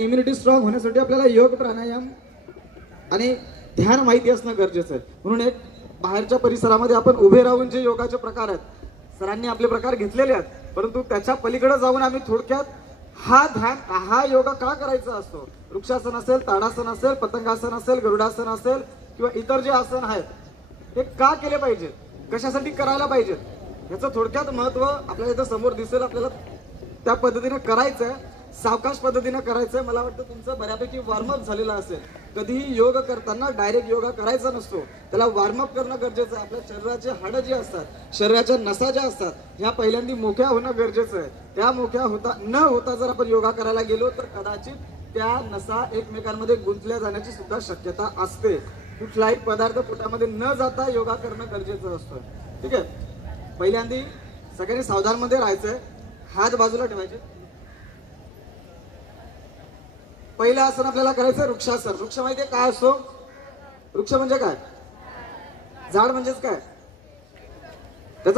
Immunity strong होण्यासाठी आपल्याला योग प्राणायाम आणि ध्यान माहिती असणं गरजेचं आहे. म्हणून एक बाहेरच्या परिसरामध्ये आपण उभे राहून जे योगाचे प्रकार आहेत सरांनी आपले प्रकार घेतलेले आहेत, परंतु त्याच्या पलीकडे जाऊन आम्ही थोडक्यात हा योगा का करायचा असतो, वृक्षासन असेल, ताडासन असेल, पतंगासन असेल, गरुडासन असेल किंवा इतर जे आसन आहेत हे का केले पाहिजेत, कशासाठी करायला पाहिजेत, ह्याचं थोडक्यात महत्व आपल्याला इथं समोर दिसेल. आपल्याला त्या पद्धतीने करायचं आहे, सावकाश पद्धतीने करायचं आहे. मला वाटतं तुमचं बऱ्यापैकी वॉर्मअप झालेला असेल. कधीही योग करताना डायरेक्ट योगा करायचा नसतो, त्याला वॉर्मअप करणं गरजेचं आहे. आपल्या शरीराचे हाडं जी असतात, शरीराच्या नसा ज्या असतात, ह्या पहिल्यांदा मोक्या होणं गरजेचं आहे. त्या मोक्या न होता जर आपण योगा करायला गेलो तर कदाचित त्या नसा एकमेकांमध्ये गुंतल्या जाण्याची सुद्धा शक्यता असते. कुठलाही पदार्थ पोटामध्ये न जाता योगा करणं गरजेचं असतं. ठीक आहे, पहिल्यांदा सगळ्यांनी सावधान मध्ये राहायचंय, हात बाजूला ठेवायचे. पहिलं आसन आपल्याला करायचं वृक्षासन. वृक्ष माहितीये काय असतो? वृक्ष म्हणजे काय? झाड म्हणजेच काय?